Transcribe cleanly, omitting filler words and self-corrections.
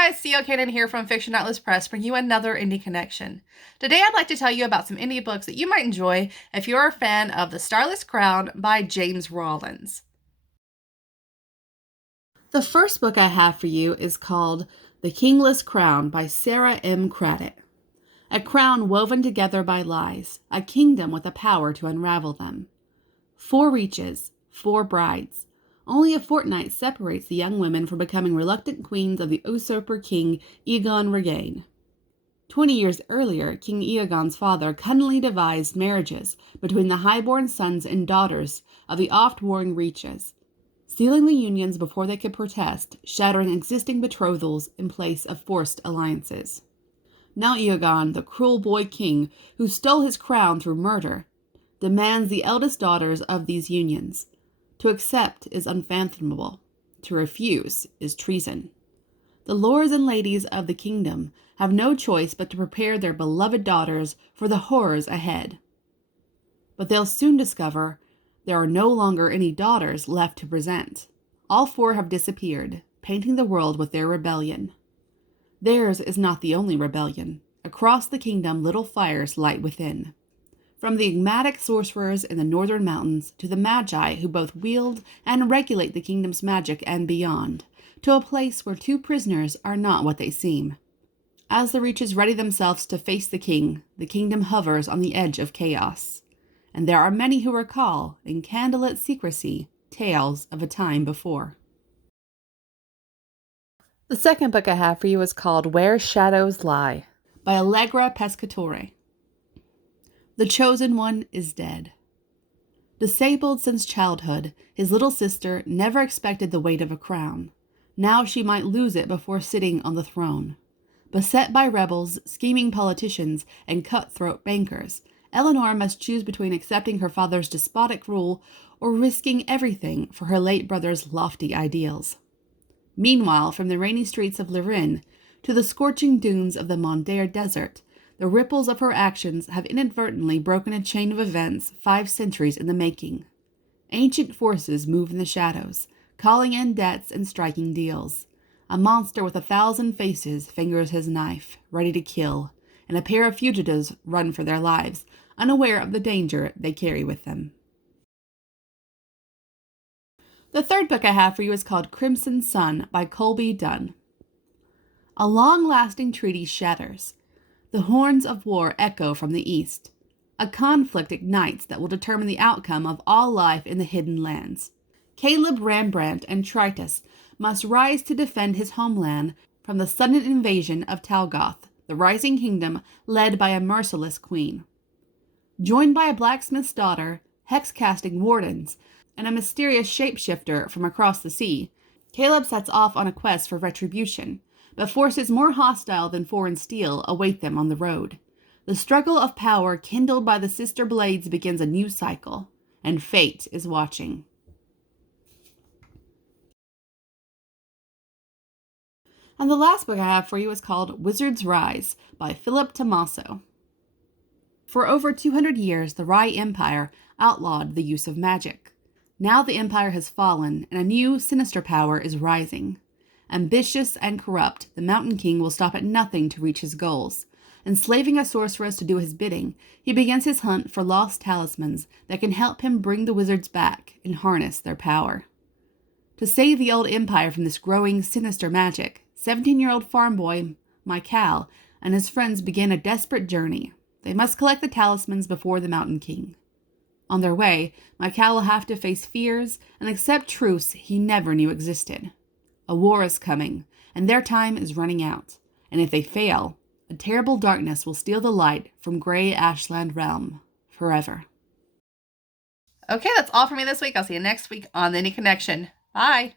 guys, C.O. Cannon here from Fiction Atlas Press, bringing you another indie connection. Today I'd like to tell you about some indie books that you might enjoy if you're a fan of The Starless Crown by James Rawlins. The first book I have for you is called The Kingless Crown by Sarah M. Craddock. A crown woven together by lies, a kingdom with a power to unravel them. 4 reaches, 4 brides. Only a fortnight separates the young women from becoming reluctant queens of the usurper king Aegon Regain. 20 years earlier, King Aegon's father cunningly devised marriages between the highborn sons and daughters of the oft-warring reaches, sealing the unions before they could protest, shattering existing betrothals in place of forced alliances. Now Aegon, the cruel boy king who stole his crown through murder, demands the eldest daughters of these unions. To accept is unfathomable. To refuse is treason. The lords and ladies of the kingdom have no choice but to prepare their beloved daughters for the horrors ahead. But they'll soon discover there are no longer any daughters left to present. All 4 have disappeared, painting the world with their rebellion. Theirs is not the only rebellion. Across the kingdom, little fires light within. From the enigmatic sorcerers in the northern mountains to the magi who both wield and regulate the kingdom's magic and beyond, to a place where 2 prisoners are not what they seem. As the reaches ready themselves to face the kingdom hovers on the edge of chaos. And there are many who recall, in candlelit secrecy, tales of a time before. The second book I have for you is called Where Shadows Lie by Allegra Pescatore. The chosen one is dead. Disabled since childhood, his little sister never expected the weight of a crown. Now she might lose it before sitting on the throne. Beset by rebels, scheming politicians, and cutthroat bankers, Eleanor must choose between accepting her father's despotic rule or risking everything for her late brother's lofty ideals. Meanwhile, from the rainy streets of Lirin to the scorching dunes of the Mondaire Desert, the ripples of her actions have inadvertently broken a chain of events 5 centuries in the making. Ancient forces move in the shadows, calling in debts and striking deals. A monster with 1,000 faces fingers his knife, ready to kill, and a pair of fugitives run for their lives, unaware of the danger they carry with them. The third book I have for you is called Crimson Sun by Colby Dunn. A long-lasting treaty shatters. The horns of war echo from the east. A conflict ignites that will determine the outcome of all life in the hidden lands. Caleb Rembrandt and Tritus must rise to defend his homeland from the sudden invasion of Talgoth, the rising kingdom led by a merciless queen. Joined by a blacksmith's daughter, hex-casting wardens, and a mysterious shapeshifter from across the sea, Caleb sets off on a quest for retribution, but forces more hostile than foreign steel await them on the road. The struggle of power kindled by the sister blades begins a new cycle, and fate is watching. And the last book I have for you is called Wizard's Rise by Philip Tommaso. For over 200 years, the Rai Empire outlawed the use of magic. Now the empire has fallen, and a new, sinister power is rising. Ambitious and corrupt, the Mountain King will stop at nothing to reach his goals. Enslaving a sorceress to do his bidding, he begins his hunt for lost talismans that can help him bring the wizards back and harness their power. To save the old empire from this growing, sinister magic, 17-year-old farm boy Michael and his friends begin a desperate journey. They must collect the talismans before the Mountain King. On their way, Michael will have to face fears and accept truths he never knew existed. A war is coming, and their time is running out. And if they fail, a terrible darkness will steal the light from Grey Ashland Realm forever. Okay, that's all for me this week. I'll see you next week on The Indie Connection. Bye!